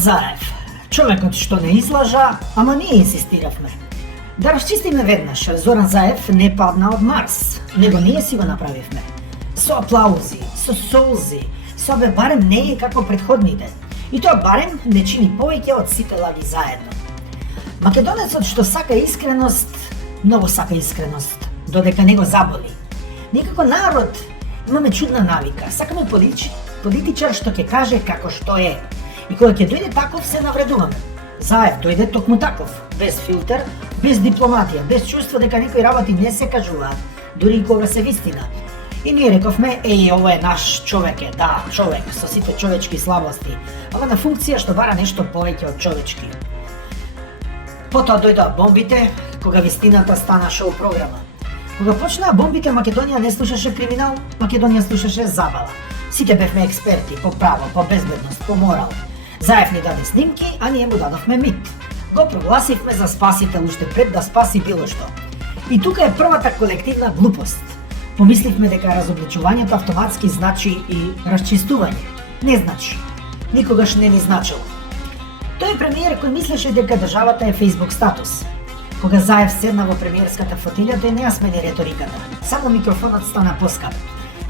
Заев, човекот што не излажа, ама ние инсистиравме. Да расчистиме веднаш, Зоран Заев не падна од Марс, него ние си го направивме. Со аплаузи, со солзи, со бе барем не е како предходните. И тоа барем не чини повеќе од сите лаги заедно. Македонецот што сака искреност, многу сака искреност, додека не го заболи. Некако народ имаме чудна навика, сакаме политичар што ќе каже како што е. И кога ќе дојде таков се навредуваме. Заев дојде токму таков, без филтер, без дипломатија, без чувство дека некои работи не се кажуваат, дури и кога се вистина. И ние рековме, ова е наш човек е, да, човек, со сите човечки слабости, ама на функција што бара нешто повеќе од човечки. Потоа дојдоа бомбите, кога вистината стана шоу програма. Кога почнаа бомбите, Македонија не слушаше криминал, Македонија слушаше забава. Сите бевме експерти по право, по безбедност, по морал. Заев ни даде снимки, а ние му дадовме мит. Го прогласивме за спасител уште пред да спаси било што. И тука е првата колективна глупост. Помисливме дека разобличувањето автоматски значи и расчистување. Не значи. Никогаш не ни значило. Тој премиер кој мислеше дека државата е Facebook статус. Кога Заев седна во премиерската фотилја, тој не ја смени реториката. Само микрофонот стана поскап.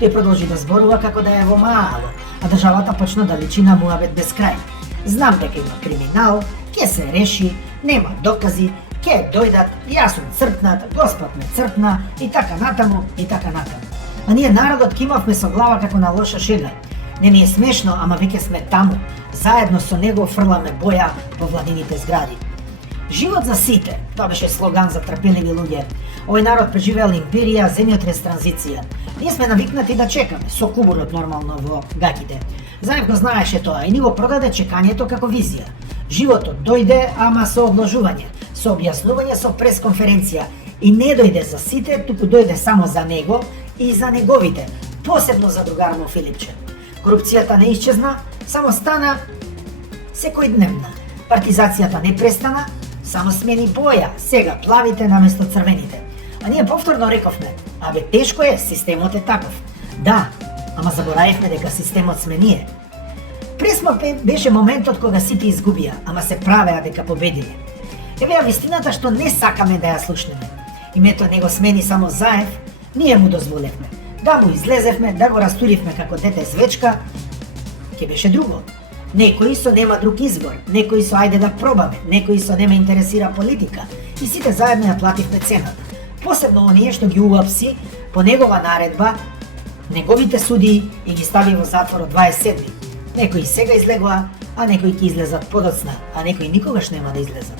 Тој продолжи да зборува како да е во маало, а државата почна да личи на муабет без крај. Знам дека има криминал, ќе се реши, нема докази, ќе дојдат, јас сум црпнат, Господ ме црпна и така натаму, и така натаму. А ние народот кимавме со глава како на лоша шега. Не ни е смешно, ама веќе сме таму. Заедно со него фрламе боја по владините згради. Живот за сите, тоа беше слоган за трпеливи луѓе. Овој народ преживеал империја, земјотрес, транзиција. Ние сме навикнати да чекаме, со кубурот нормално во гаките. Заев го знаеше тоа и ни го продаде чекањето како визија. Животот дојде, ама со одложување, со објаснување, со пресконференција. И не дојде за сите, туку дојде само за него и за неговите, посебно за другар му Филипче. Корупцијата не исчезна, само стана секојдневна. Партизацијата не престана, само смени боја, сега плавите наместо црвените. А ние повторно рековме, абе тешко е, системот е таков. Да, ама заборавивме дека системот сме ние. Пресмор беше моментот кога сите изгубија, ама се правеа дека победиле. Еве ја вистината што не сакаме да ја слушнеме. Името не го смени само Заев, ние му дозволевме. Да му излезевме, да го растуривме како дете звечка, ќе беше друго. Некои со нема друг избор, некои со ајде да пробаме, некои со нема интересира политика. И сите заедно ја плативме цената. Посебно оние што ги уапси по негова наредба, неговите судии и ги стави во затвор од 27. Некои сега излегоа, а некои ќе излезат подоцна, а некои никогаш нема да излезат.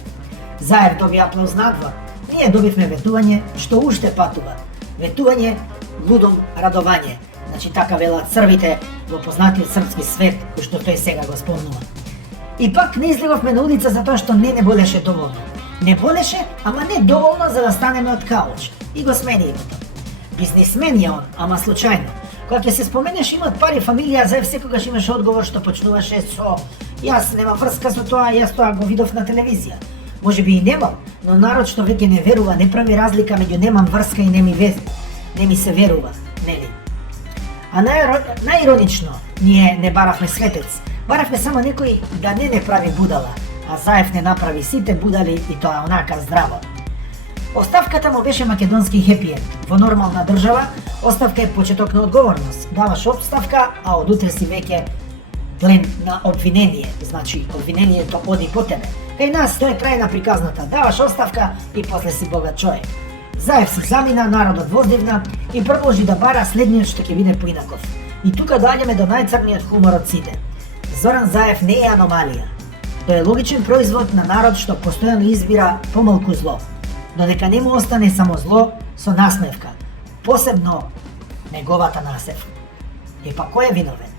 Заев доби аплауз надвор, ние добивме ветување што уште патува. Ветување, лудом радовање. Значи така велат црвите во познатиот српски свет, кој што тој сега го спомнува. И пак не излеговме на улица затоа што не болеше доволно. Не болеше, ама не доволно за да станеме од кауч. И го смени името. Бизнисмен е он, ама случајно. Кога ќе се споменеш имат пари, фамилија, Заев секогаш имаше одговор што почнуваше со јас немам врска со тоа, јас тоа го видов на телевизија. Може би и немал, но народ што веќе не верува, не прави разлика меѓу немам врска и не ми се верува, нели? А најиронично, ние не баравме светец, баравме само некој да не прави будала, а Заев не направи сите будали и тоа онака здраво. Оставката му беше македонски хепиенд. Во нормална држава, оставка е почеток на одговорност. Даваш оставка, а од утре си веќе плен на обвинение. Значи, обвинението оди по тебе. Кај нас тоа е крај на приказната. Даваш оставка и после си богат човек. Заев си замина, народот воздивна и продолжи да бара следниот што ќе биде поинаков. И тука доаѓаме до најцрниот хумор од сите. Зоран Заев не е аномалија. Тој е логичен производ на народ што постојано избира помалку зло. Додека не му остане само зло со насмевка, посебно неговата насмевка. И па кој е виновен?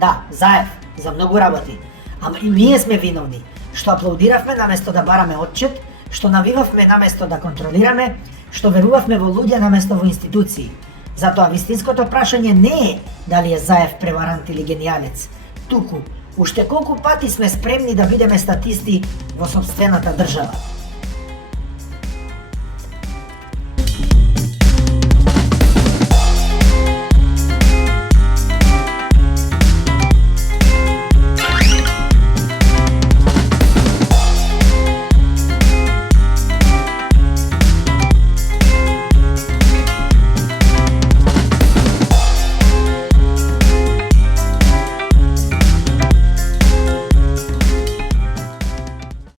Да, Заев, за многу работи, ама и ние сме виновни, што аплаудиравме наместо да бараме отчет, што навивавме наместо да контролираме, што верувавме во луѓе наместо во институции. Затоа вистинското прашање не е дали е Заев преварант или генијалец, туку уште колку пати сме спремни да бидеме статисти во сопствената држава.